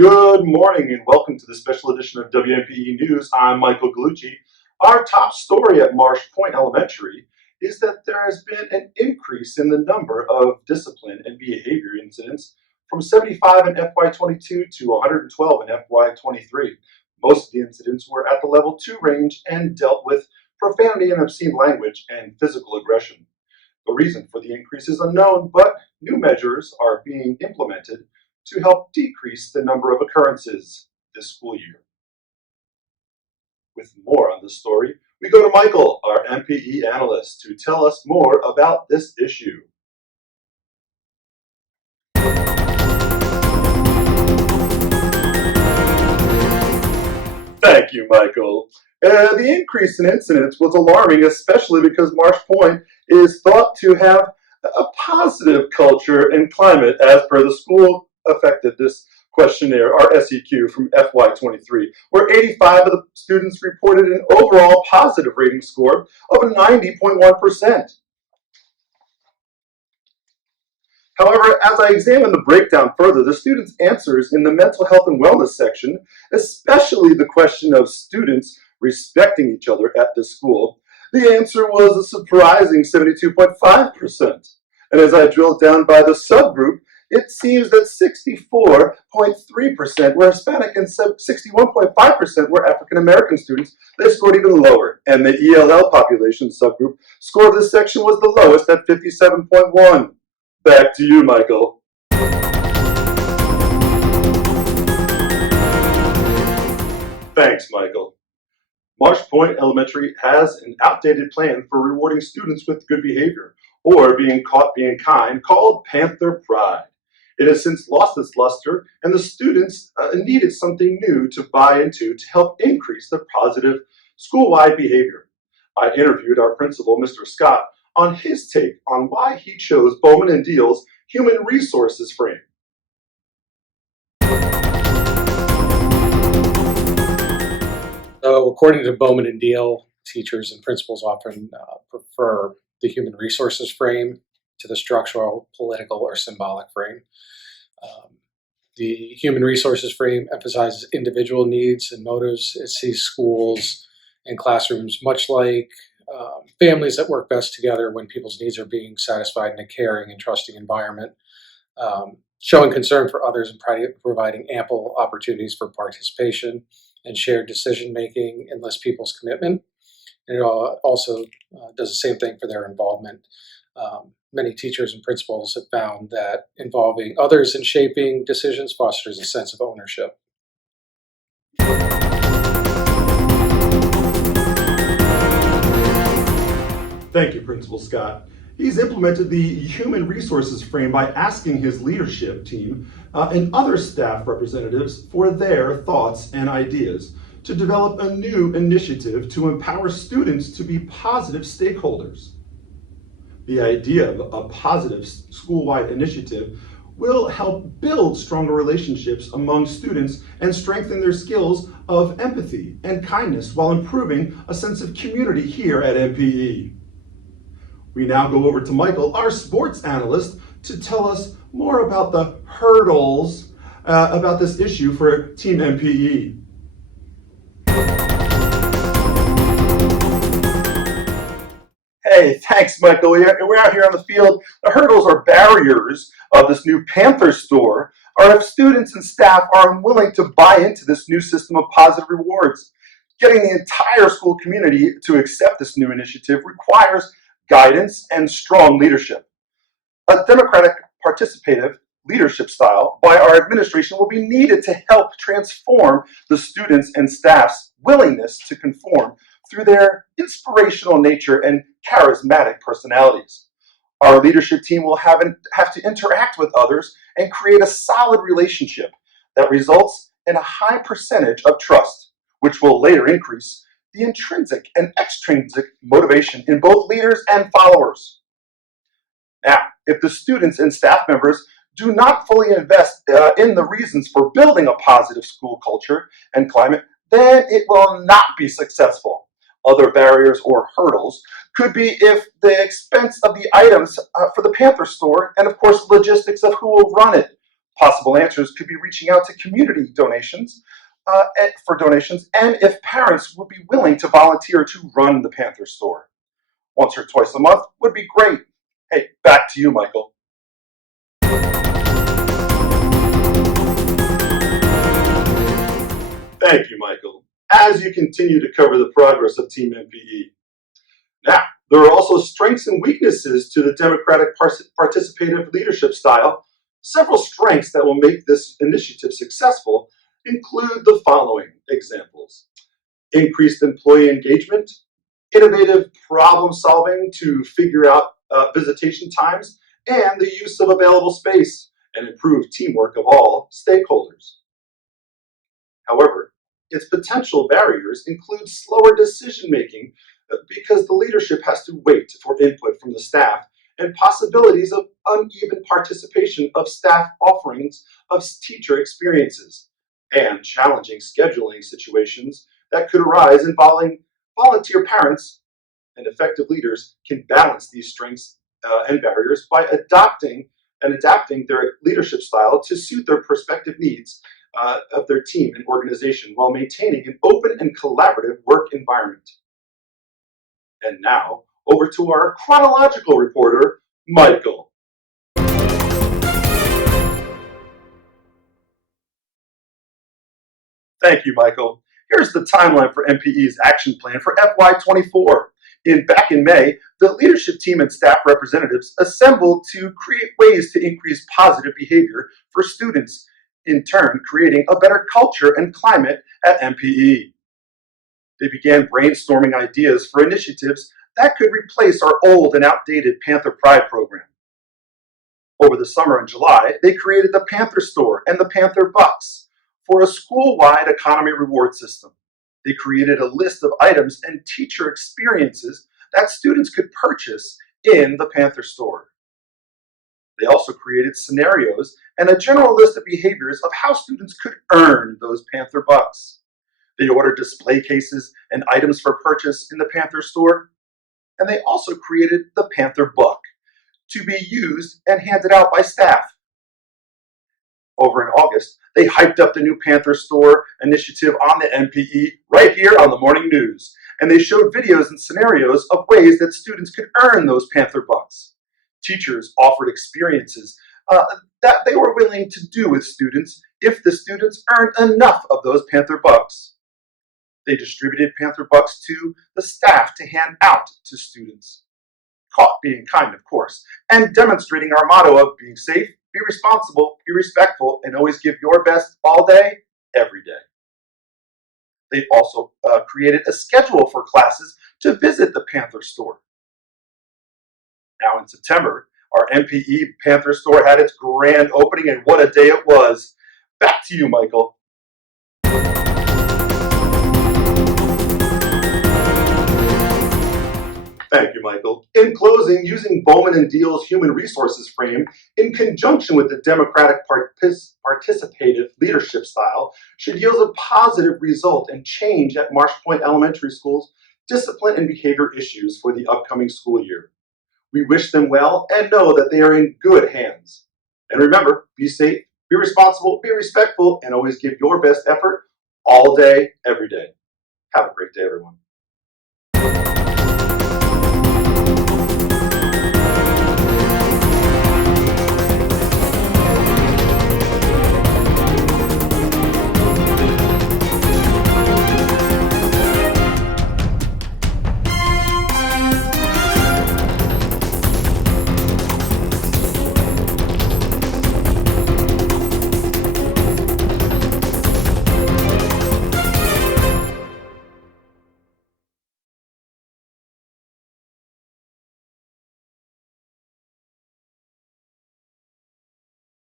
Good morning and welcome to the special edition of WMPE News. I'm Michael Gallucci. Our top story at Marsh Point Elementary is that there has been an increase in the number of discipline and behavior incidents from 75 in FY22 to 112 in FY23. Most of the incidents were at the level 2 range and dealt with profanity and obscene language and physical aggression. The reason for the increase is unknown, but new measures are being implemented to help decrease the number of occurrences this school year. With more on this story, we go to Michael, our MPE analyst, to tell us more about this issue. Thank you, Michael. The increase in incidents was alarming, especially because Marsh Point is thought to have a positive culture and climate as per the school effectiveness questionnaire, our SEQ from FY23, where 85 of the students reported an overall positive rating score of 90.1%. However, as I examine the breakdown further, the students' answers in the mental health and wellness section, especially the question of students respecting each other at this school, the answer was a surprising 72.5%. And as I drilled down by the subgroup, it seems that 64.3% were Hispanic and 61.5% were African American students. They scored even lower. And the ELL population subgroup score of this section was the lowest at 57.1. Back to you, Michael. Thanks, Michael. Marsh Point Elementary has an outdated plan for rewarding students with good behavior, or being caught being kind, called Panther Pride. It has since lost its luster, and the students needed something new to buy into to help increase their positive school-wide behavior. I interviewed our principal, Mr. Scott, on his take on why he chose Bowman and Deal's human resources frame. So according to Bowman and Deal, teachers and principals often prefer the human resources frame to the structural, political, or symbolic frame. The human resources frame emphasizes individual needs and motives. It sees schools and classrooms much like families that work best together when people's needs are being satisfied in a caring and trusting environment, showing concern for others and providing ample opportunities for participation and shared decision-making enlists people's commitment. And it also does the same thing for their involvement. Many teachers and principals have found that involving others in shaping decisions fosters a sense of ownership. Thank you, Principal Scott. He's implemented the human resources frame by asking his leadership team and other staff representatives for their thoughts and ideas to develop a new initiative to empower students to be positive stakeholders. The idea of a positive school-wide initiative will help build stronger relationships among students and strengthen their skills of empathy and kindness while improving a sense of community here at MPE. We now go over to Michael, our sports analyst, to tell us more about the hurdles about this issue for Team MPE. Hey, thanks, Michael. We're out here on the field. The hurdles or barriers of this new Panther store are if students and staff are unwilling to buy into this new system of positive rewards. Getting the entire school community to accept this new initiative requires guidance and strong leadership. A democratic, participative leadership style by our administration will be needed to help transform the students' and staff's willingness to conform through their inspirational nature and charismatic personalities. Our leadership team will have to interact with others and create a solid relationship that results in a high percentage of trust, which will later increase the intrinsic and extrinsic motivation in both leaders and followers. Now, if the students and staff members do not fully invest in the reasons for building a positive school culture and climate, then it will not be successful. Other barriers or hurdles could be if the expense of the items for the Panther store and, of course, logistics of who will run it, Possible answers could be reaching out to community donations for donations, and if parents would be willing to volunteer to run the Panther store. Once or twice a month would be great. Hey, back to you, Michael. Thank you, Michael, as you continue to cover the progress of Team MPE. Now, there are also strengths and weaknesses to the democratic participative leadership style. Several strengths that will make this initiative successful include the following examples: increased employee engagement, innovative problem solving to figure out visitation times, and the use of available space and improved teamwork of all stakeholders. However, its potential barriers include slower decision making because the leadership has to wait for input from the staff, and possibilities of uneven participation of staff offerings of teacher experiences, and challenging scheduling situations that could arise involving volunteer parents. And effective leaders can balance these strengths and barriers by adapting their leadership style to suit their prospective needs of their team and organization while maintaining an open and collaborative work environment. And now, over to our chronological reporter, Michael. Thank you, Michael. Here's the timeline for MPE's action plan for FY24. Back in May, the leadership team and staff representatives assembled to create ways to increase positive behavior for students, in turn creating a better culture and climate at MPE. They began brainstorming ideas for initiatives that could replace our old and outdated Panther Pride program. Over the summer in July, they created the Panther Store and the Panther Bucks for a school-wide economy reward system. They created a list of items and teacher experiences that students could purchase in the Panther Store. They also created scenarios and a general list of behaviors of how students could earn those Panther Bucks. They ordered display cases and items for purchase in the Panther Store, and they also created the Panther Buck to be used and handed out by staff. Over in August, they hyped up the new Panther Store initiative on the MPE right here on the morning news, and they showed videos and scenarios of ways that students could earn those Panther Bucks. Teachers offered experiences that they were willing to do with students if the students earned enough of those Panther Bucks. They distributed Panther Bucks to the staff to hand out to students. Caught being kind, of course, and demonstrating our motto of being safe, be responsible, be respectful, and always give your best all day, every day. They also created a schedule for classes to visit the Panther Store. Now in September, our MPE Panther Store had its grand opening, and what a day it was. Back to you, Michael. Thank you, Michael. In closing, using Bowman and Deal's human resources frame in conjunction with the democratic participative leadership style should yield a positive result and change at Marsh Point Elementary School's discipline and behavior issues for the upcoming school year. We wish them well and know that they are in good hands. And remember, be safe, be responsible, be respectful, and always give your best effort all day, every day. Have a great day, everyone.